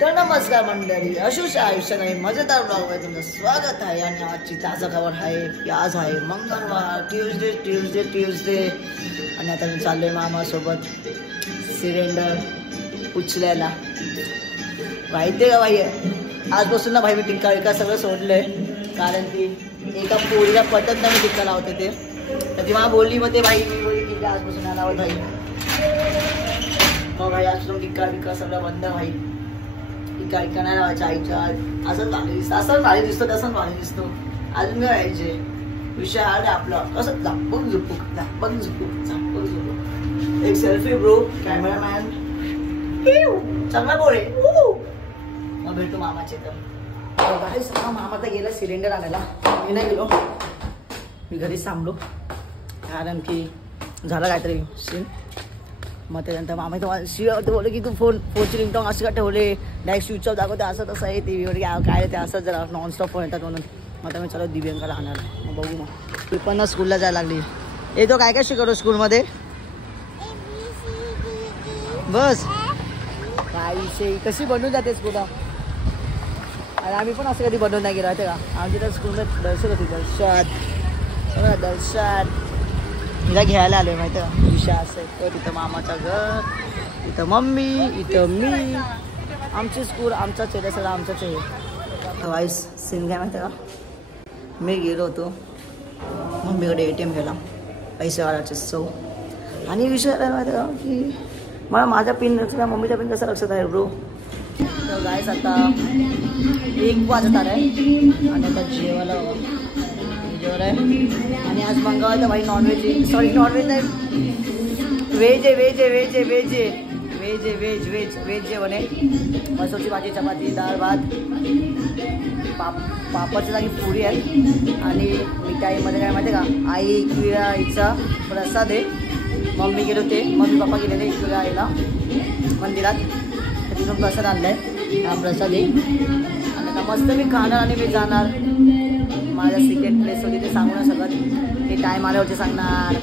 तर नमस्कार मंडळी, अशुषा आयुष्यात आहे मजेदार ब्लॉगमध्ये तुमचं स्वागत आहे. आणि आजची ताजा खबर आहे की आज आहे मंगळवार, ट्यूजडे. आणि आता मी चाललोय मामासोबत सिलेंडर उचलायला. माहिती आहे का भाई, आजपासून ना भाई मी टिक्का विका सगळं सोडलंय. कारण की एका पोळीला पटत नाही मी टिक्का लावते ते. तर ती मला बोलली मग ते भाई मी बोलली ठीक आहे आजपासून नाही लावत भाई. मग भाई आजपासून टिक्का विका सगळं बंद भाई. टिक्का विका नाही लावायच्या आईच्या. असंच भारी दिसतं, असंच भारी दिसतो, तसंच भारी दिसतो. अजून काय व्हायचे विषय हा आपला कसं झापक झुपूक. एक सेल्फी ब्रो कॅमेरामॅन चांगला बोळे. मग भेटू मामाचे. तर मामा तर गेला सिलेंडर आणायला, मी नाही गेलो. मी घरीच थांबलो कारण की झालं काहीतरी सीन. मग त्यानंतर मामा तर शिवाय बोलले की तू फोनची रिंगटोन असं का ठेवले, डायरेक्ट स्विच ऑफ दाखवते असं तसं आहे टी व्हीवर काय ते असं जरा नॉनस्टॉप फोन येतात म्हणून. मग आता मी चला दिव्यांकाला आणणार. मग बघू. मग ती पण स्कूलला जायला लागली. तो काय काय शिकवतो स्कूलमध्ये बस काय विषय कशी बनवून जाते स्कूलला. आणि आम्ही पण असं कधी बनवून नाही गेलो होते का. आमची तर स्कूलमध्ये दर्शन होती. दर्शन हिला घ्यायला आलोय माहिती आहे. विषय असं आहे तिथं मामाचं घर, इथं मम्मी, इथं मी. आमची स्कूल आमचाच आहे, सगळं आमचंच आहे. वाईस सीन काय माहिती आहे का, मी गेलो होतो मम्मीकडे ATM गेला पैसे वाढायचे सौ. आणि विषय काय माहिती आहे का की मला माझा पिन लक्षात, मम्मीचा पिन कसा लक्षात आहे ब्रो. तर गायस आता 1 वाजत आला आहे आणि आता जेवायला जेवण आहे. आणि आज मंगळवार तर भाई नॉनव्हेज आहे. सॉरी नॉनव्हेज नाही, व्हेज जेवण आहे. मसूरची भाजी, चपाती, डाळ भात, पापडच्या जागी पुरी आहे. आणि मिठाईमध्ये काय माहिती आहे का, आई एकविराईचा प्रसाद आहे. मम्मी गेलो ते मम्मी पप्पा गेलेले एकविराईला मंदिरात, तर तिथून प्रसाद आणलाय. हा प्रसाद आहे. आणि आता मस्त मी खाणार आणि मी जाणार माझ्या सिक्रेट प्लेस होती ते सांगू ना सगळं. ते टाईम आल्यावरती सांगणार.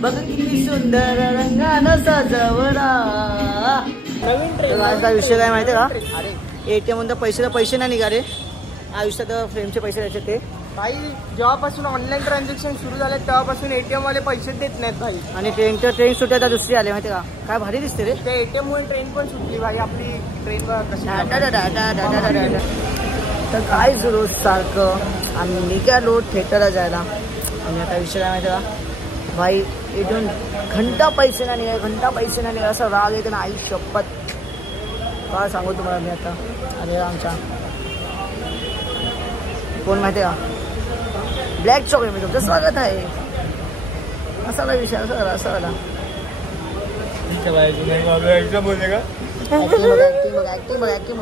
बघ किती सुंदर रंगानं सजवला. नवीन विषय काय माहिती आहे का, अरे ATM म्हणतो पैसे नाही निघाले आयुष्यात. फ्रेमचे पैसे द्यायचे ते भाई जेव्हापासून ऑनलाईन ट्रान्झॅक्शन सुरू झाले तेव्हापासून ATM वाले पैसे देत नाहीत भाई. आणि ट्रेन सुट्टी आता दुसरी आली माहिती का. काय भारी दिसते रे ते ATM मुळे ट्रेन पण सुटली भाई. आपली ट्रेन कशी तर काय रोज सारखं आम्ही निघालो थिएटरला जायला. आणि आता विषय काय माहिती का भाई, इथून घंटा पैसे नाही निघाले असा राग येते ना आई शपथ. काय सांगू तुम्हाला मी आता. अरे आमच्या कोण माहिती का, ब्लॅक चॉकलेट मी तुमचं स्वागत आहे असा विषय. असं झाला ऍक्टिंग ओव्हर ऍक्टिंग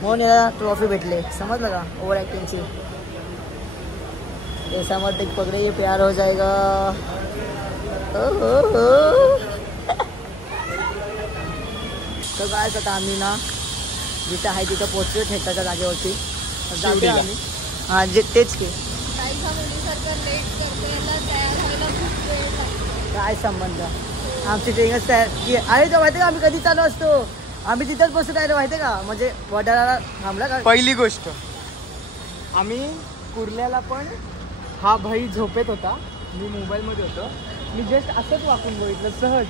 म्हणून याला ट्रॉफी भेटले. समजलं का, ओव्हर ऍक्टिंगची. समझ पकडे ये प्यार हो जाएगा. तर काय आता आम्ही ना जिथं आहे तिथं पोहोचलो थिएटरच्या जागेवरती. जाते आम्ही. हां तेच की. काय संबंध, आमची ट्रेनच तयार की आहे तो माहिती का. आम्ही कधी चालू असतो, आम्ही तिथंच बसून राहिलो माहिती का. म्हणजे वडाळ्याला थांबला का. पहिली गोष्ट आम्ही कुर्ल्याला पण हा भाई झोपेत होता, मी मोबाईलमध्ये होतो. मी जस्ट असंच वाकून बघितलं, सहज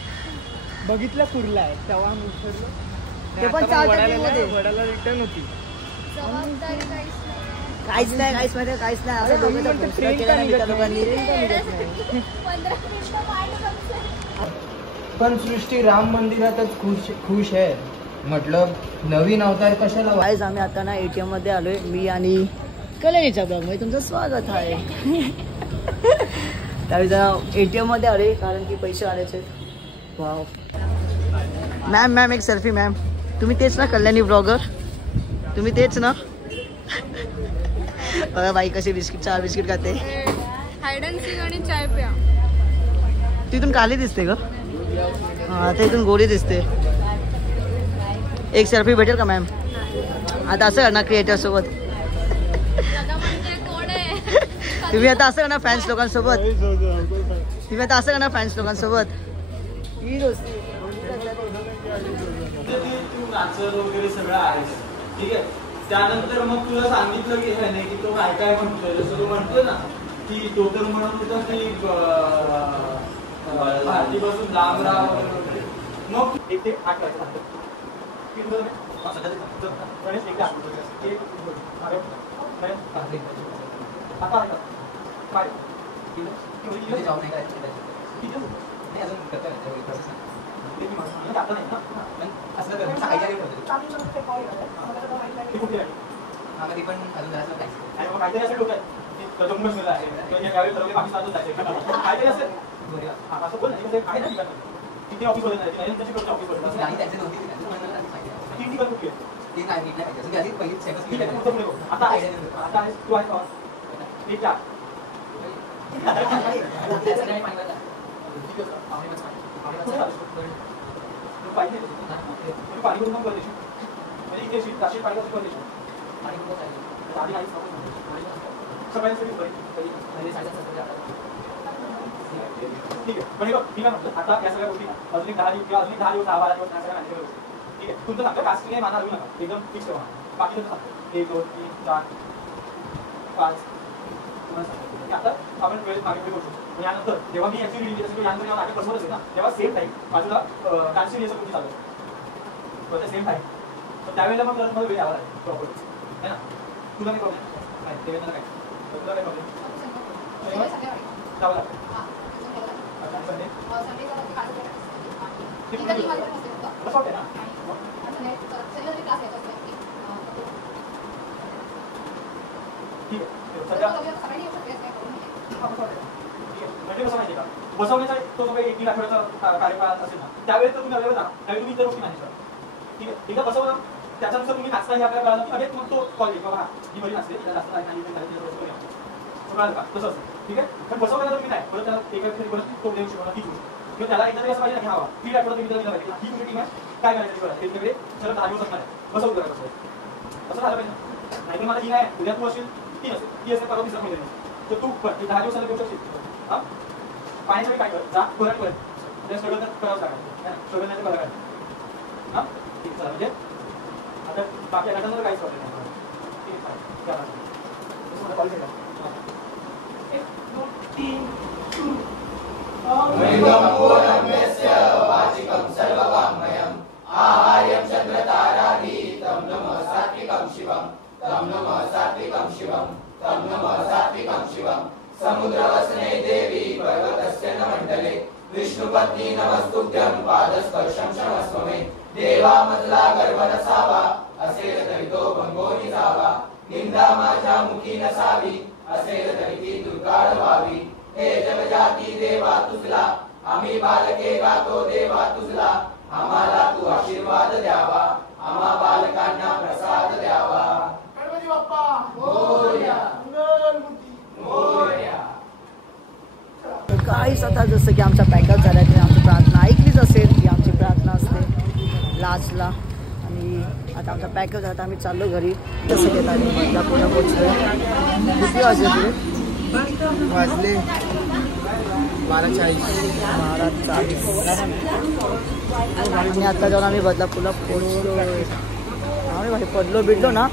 बघितलं कुर्ला आहे तेव्हा मी उठलो. ते पण वडाला रिटर्न होती. काहीच नाही काहीच नाही असं लोकांनी. पण सृष्टी राम मंदिरातच खुश आहे. म्हटलं नवीन अवतार कशाला. गाईस आम्ही आता ना ATM मध्ये आलोय, मी आणि कल्याणीच्या ब्लॉग मध्ये तुमचं स्वागत आहे. त्यावेळी जरा ATM मध्ये आले कारण की पैसे आल्याचे. वाव मॅम एक सेल्फी. मॅम तुम्ही तेच ना कल्याणी ब्लॉगर, तुम्ही तेच ना. बघा बाई कशी चार बिस्किट खाते. हायड अँड सीक आणि चाय प्या. तिथून काली दिसते ग. हा आता इथून गोरी दिसते. एक सेल्फी भेटेल का मॅम. आता असं करणार क्रिएटर सोबत. तुम्ही आता असं करणार फॅन्स लोकांसोबत. नाचत वगैरे सगळं आहे, ठीक आहे. त्यानंतर मग तुला सांगितलं की हे नाही की तो काय काय म्हणतोय, जसं तू म्हणतोय ना की तो तर म्हणत होता की भारतीपासून लांब राहा वगैरे. मग एक ते 8 करायचं किती ऑफिस मध्ये ठीक आहे. पण मी काय म्हणतो आता या सगळ्या गोष्टी अजून एक 10 दिवस किंवा अजून 10 दिवस 10-12 दिवस सगळ्या मॅनेज करू. ठीक आहे. तुमचं सांगतो कास्ट नाही माना लागू नका, एकदम फिक्स ठेवा. बाकी तुमचं सांगतो 1 2 3 4 5 तुम्हाला सांगतो. आता आपण वेळेस मागे पुढे करू. यानंतर जेव्हा मी ऍक्च्युअली रिलीज असतो यानंतर जेव्हा नाटक बसवत असेल ना तेव्हा सेम टाईम बाजूला डान्सिंग याचं गोष्टी चालू आहे सेम टाईम. तर त्यावेळेला मग मला वेळ यावा लागेल प्रॉपर्टी है ना. तुला काही प्रॉब्लेम नाही देवेंद्रला काय तुला काय प्रॉब्लेम जावं लागतं. म्हणजे कसं माहिती का बसवण्याचा तो जो काही 1-3 आठवड्याचा कार्यकाळ असेल ना त्यावेळेस तर तुम्ही अवेलेबल राहा, त्यावेळी तुम्ही इतर गोष्टी मॅनेज करा. ठीक आहे. एकदा बसवलं त्याच्यानुसार तुम्ही नाचता हे आपल्याला कळलं की लगेच मग तो कॉल येईल बाबा ही बरी नाचते तिला जास्त कळलं का तसं असतं. ठीक आहे. पण बसवल्यानंतर तुम्ही नाही परत त्याला एका परत तो देऊ शकतो ती गोष्ट किंवा त्याला एकदा असं पाहिजे ना घ्यावा 3 आठवड्यात तुम्ही त्याला दिला पाहिजे ही तुमची टीम आहे काय करायचं करा त्याच्याकडे सगळं 10 दिवस असणार आहे बसवून करा कसं असं झालं पाहिजे. नाहीतर मला ही नाही उद्या तू असेल ती असेल ती असेल परवा तिसरा महिना तर तू 10 दिवसाला देऊ शकशील. हा पाण्याच्या वेळी काय कर जा परत परत स्ट्रगल तर करावंच लागेल स्ट्रगल नाही तर करावं लागेल. हां ठीक आहे. म्हणजे आता बाकी नंतर काहीच प्रॉब्लेम नाही. ठीक आहे. कॉल केला 1 2 3 वाचिकं सर्ववाङ्मयम् आहार्यं चन्द्रताराधीतं नमः सात्विकं शिवं तं नमः सात्विकं शिवं तं नमः सात्विकं शिवं समुद्रवसने देवी पर्वतस्य न मण्डले विष्णुपत्नी नमस्तुभ्यं पादस्पर्शं क्षमस्व मे देवामधला गर्भ नसावा असेल तरी तो भंगोनी जावा निंदा माझ्या मुखी नसावी असेल तरी ती दुर्काळ व्हावी हे जगजाती देवा तुझला आम्ही बालके गातो देवा तुझला आम्हाला तू आशीर्वाद द्यावा आम्हा बालकांना प्रसाद द्यावा. गणपती बाप्पा मोरया मंगलमूर्ती मोरया. काहीच आता जसं की आमचा पॅकअप झाला आहे आमची प्रार्थना ऐकलीच असेल की आमची प्रार्थना असते लास्टला आणि आता आमचा पॅकअप झाला आम्ही चाललो घरी. जसं की आता बदलापूरला पोहोचलो. किती वाजले 12:40 आणि आता जाऊन आम्ही बदलापूरला पोहोचलो. आम्ही भाई पडलो बिडलो ना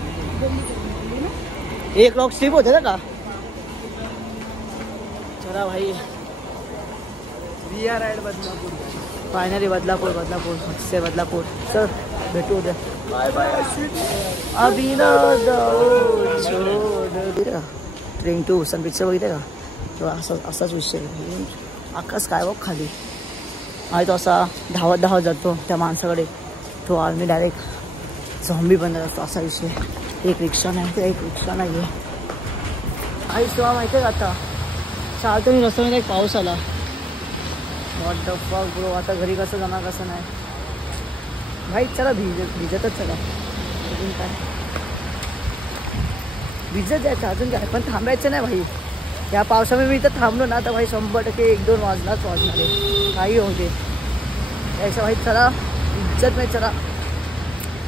1 लॉक स्लिप होते ना का. चला भाई राईड बदलापूर फायनली बदलापूर से बदलापूर. चल भेटू उद्या. Bye bye. अभी ट्रेन टू सन पिक्चर बघितले का तो असाच विषय अख्खा स्कायवॉक खाली आणि तो असा धावत जातो त्या माणसाकडे तो आम्ही डायरेक्ट झॉम्बी बनत असतो असा विषय. एक रिक्षा नाही तर एक रिक्षा नाही आहे. आई तेव्हा माहिती आहे का आता चालतो मी रस्त्यामध्ये एक पाऊस आला. व्हॉट द फक ब्रो. आता घरी कसं जाणार कसं नाही भाई. चला भिजतच चला अजून काय भिजत जायचं अजून काय पण थांबायचं नाही भाई. या पावसामुळे मी इथं थांबलो ना तर भाई 100% 1-2 वाजणार आहे काही होऊ दे यायचं भाई. चला भिजत नाही चला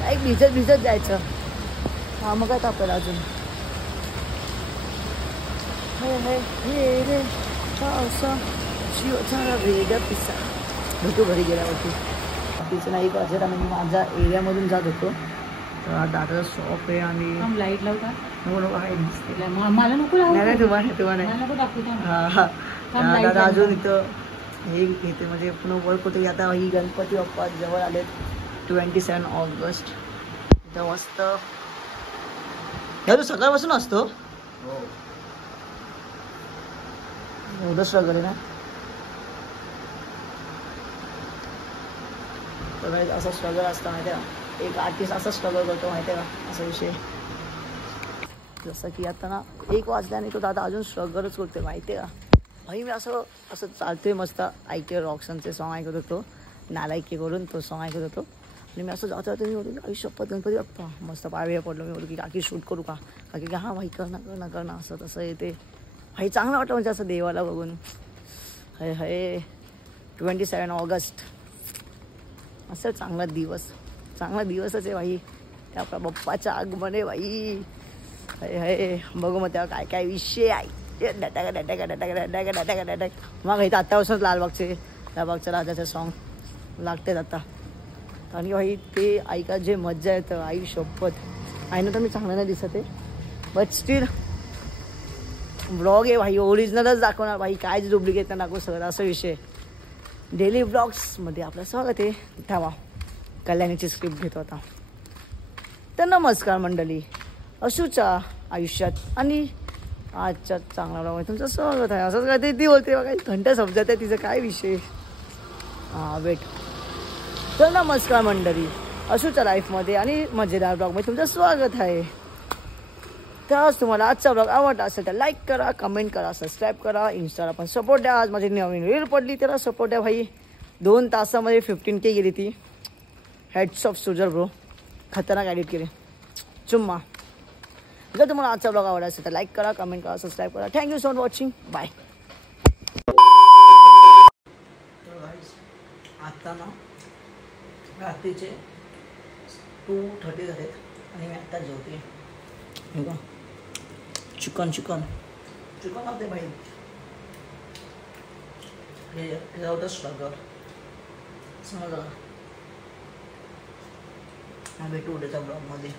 काय भिजत जायचं. हा मग काय तापेल अजून रे पावसा शिवचारा वेगळा पिसा भेटू घरी गेल्यावरती. रात्रीचं नाही 1 वाजता मी माझ्या एरियामधून जात होतो. तर दादाचा शॉप आहे आणि लाईट लावता नको नको आहे दिसते मला नको नाही तुम्हाला नको दाखवता. हां दादा अजून इथं हे घेते म्हणजे पुन्हा वर्क होते. आता ही गणपती बाप्पा जवळ आलेत 27 ऑगस्ट. इथं मस्त या तू सकाळपासून असतो एवढं स्ट्रगल आहे ना. तर असं स्ट्रगल असतं माहिती आहे का. एक आर्टिस्ट असा स्ट्रगल करतो माहिती आहे का असा विषय. जसं की आता ना 1 वाजल्याने तो दादा अजून स्ट्रगलच करते माहिती आहे का. भाई मी असं चालतोय मस्त ऐकते रॉक्सनचे सॉंग ऐकत होतो. नालायकी करून तो सॉंग ऐकत होतो आणि मी असं जात होतो. मी बोलतो आयुष्यपत गणपती बाप्पा मस्त पाय पडलो. मी बोलतो की काकी शूट करू का काकी की हां भाई करणं असं तसं येते. भाई चांगलं वाटतं म्हणजे असं देवाला बघून. हे 27 ऑगस्ट असं चांगला दिवसच आहे भाई. ते आपल्या बाप्पाच्या आगमन आहे भाई. हे बघू मग तेव्हा काय काय विषय आहे. मग इथं आत्तापासूनच लालबागच्या राजाचं सॉन्ग लागतेच आता. कारण की भाई ते ऐका जे मज्जा येतं आई शपथ. आहे ना तर मी चांगलं नाही दिसत आहे बट स्टील ब्लॉग आहे भाई ओरिजिनलच दाखवणार भाई. कायच डुप्लिकेट नाही दाखवू सगळं असं विषय. डेली ब्लॉग्समध्ये आपलं स्वागत आहे. थांबा कल्याणीची स्क्रिप्ट घेतो आता. तर नमस्कार मंडळी अशूच्या आयुष्यात आणि आजच्या चांगला ब्लॉगमध्ये तुमचं स्वागत आहे. असंच काय ती बोलते बघा घंटा समजत आहे तिचं काय विषय. वेट. तर नमस्कार मंडळी अशूच्या लाईफमध्ये आणि मजेदार ब्लॉगमध्ये तुमचं स्वागत आहे. तर आज तुम्हाला आजचा ब्लॉग आवडला असेल तर लाईक करा कमेंट करा सबस्क्राईब करा. इंस्टाला पण सपोर्ट द्या. आज माझी नवीन रील पडली त्याला सपोर्ट द्या भाई. 2 तासामध्ये 15K गेली ती. हेड्स ऑफ सुजल ब्रो खतरनाक एडिट केले चुम्मा. जर तुम्हाला आजचा ब्लॉग आवडला असेल तर लाईक करा कमेंट करा सबस्क्राईब करा. Thank you so much watching bye. आता ना रात्रीचे 2:30 झालेत आणि मी आत्ता जेवते. हे का चिकन लागते भाई. हे होतं स्ट्रगल समजा. भेटू उद्याच्या ब्लॉगमध्ये.